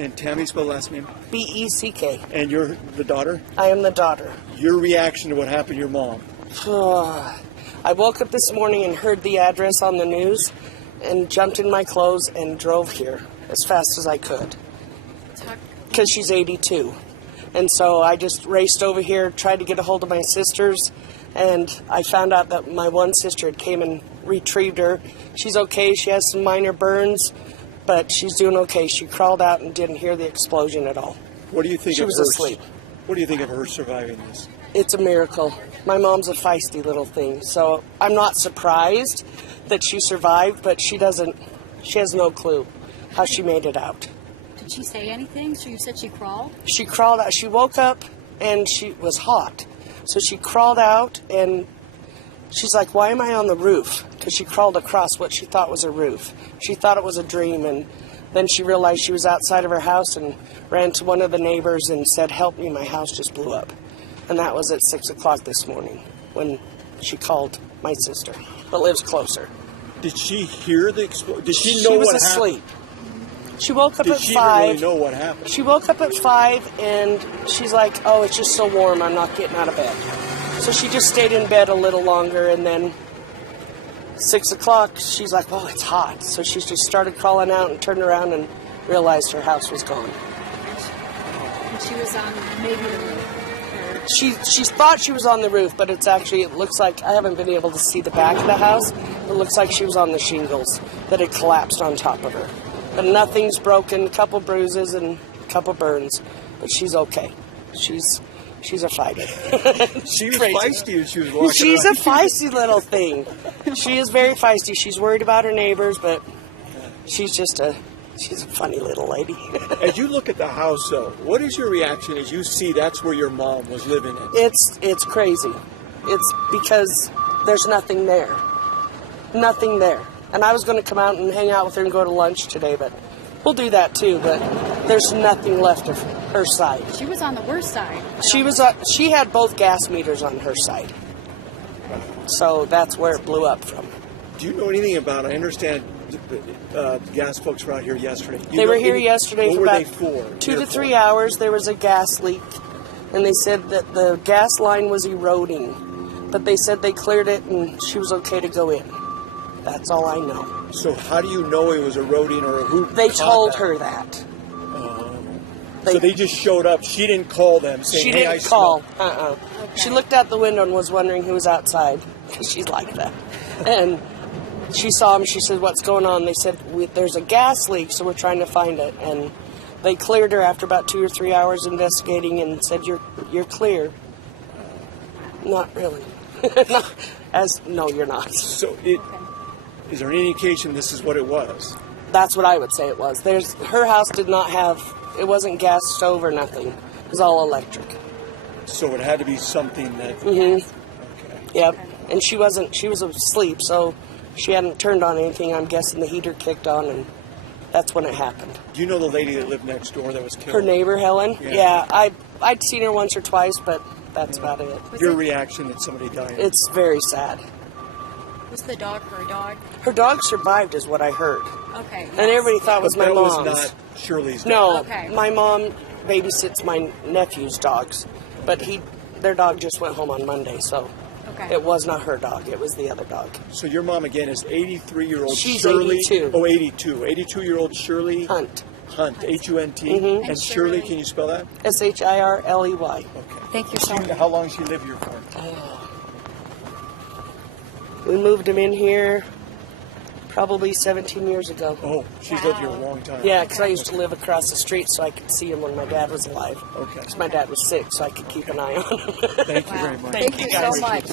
And Tammy, spell last name? B-E-C-K. And you're the daughter? I am the daughter. Your reaction to what happened to your mom? I woke up this morning and heard the address on the news and jumped in my clothes and drove here as fast as I could. Because she's 82. And so I just raced over here, tried to get a hold of my sisters, and I found out that my one sister had came and retrieved her. She's okay. She has some minor burns, but she's doing okay. She crawled out and didn't hear the explosion at all. What do you think she of was her? Asleep. What do you think of her surviving this? It's a miracle. My mom's a feisty little thing, so I'm not surprised that she survived, but she has no clue how she made it out. Did she say anything? So you said she crawled? She crawled out. She woke up and she was hot. So she crawled out and she's like, why am I on the roof? Because she crawled across what she thought was a roof. She thought it was a dream, and then she realized she was outside of her house and ran to one of the neighbors and said, help me, my house just blew up. And that was at 6 o'clock this morning when she called my sister, but lives closer. Did she hear the explosion? Did she know what happened? She was asleep. She woke up at 5. Did she really know what happened? She woke up at 5 and she's like, oh, it's just so warm, I'm not getting out of bed. So she just stayed in bed a little longer, and then 6 o'clock, she's like, oh, it's hot. So she just started crawling out and turned around and realized her house was gone. And she was on maybe the roof. She thought she was on the roof, but it looks like, I haven't been able to see the back of the house. It looks like she was on the shingles that had collapsed on top of her. But nothing's broken, a couple bruises and a couple burns, but she's okay. She's a fighter. She was feisty when she was walking She's around. a feisty little thing. She is very feisty. She's worried about her neighbors, but she's a funny little lady. As you look at the house, though, what is your reaction as you see that's where your mom was living in? It's crazy. It's because there's nothing there. Nothing there. And I was going to come out and hang out with her and go to lunch today, but we'll do that too, but there's nothing left of her side. She was on the worst side. She had both gas meters on her side. So that's where it blew up from. Do you know anything about it? I understand the gas folks were out here yesterday. They were here yesterday for about 2 to 3 hours. There was a gas leak, and they said that the gas line was eroding. But they said they cleared it and she was okay to go in. That's all I know. So how do you know it was eroding, or who? They told her that. So they just showed up. She didn't call them saying, She hey, didn't I call. smell. Okay. She looked out the window and was wondering who was outside, because she's like that. And she saw him. She said, what's going on? They said, there's a gas leak, so we're trying to find it. And they cleared her after about 2 or 3 hours investigating and said, you're clear. Not really. No, you're not. So is there any indication this is what it was? That's what I would say it was. Her house did not have, it wasn't gas stove or nothing. It was all electric. So it had to be something that... Mm-hmm. Okay. Yep. And she was asleep, so she hadn't turned on anything. I'm guessing the heater kicked on, and that's when it happened. Do you know the lady that lived next door that was killed? Her neighbor, Helen? Yeah. I'd seen her once or twice, but that's about it. Your reaction that somebody died? It's very sad. Was the dog her dog? Her dog survived, is what I heard. Okay. And everybody thought it was my mom's. That was not Shirley's dog? No, Okay. my mom babysits my nephew's dogs, but their dog just went home on Monday, so Okay. it was not her dog. It was the other dog. So your mom, again, is 83-year-old She's Shirley. 82. Oh, 82. 82-year-old Shirley Hunt. H-U-N-T. Mhm. And Shirley, can you spell that? Shirley. Okay. Thank you so much. How long did she live here for? We moved him in here probably 17 years ago. Oh, she's lived here a long time. Yeah, because I used to live across the street so I could see him when my dad was alive. Okay. Because my dad was sick, so I could keep an eye on him. Thank you very much. Thank you so much.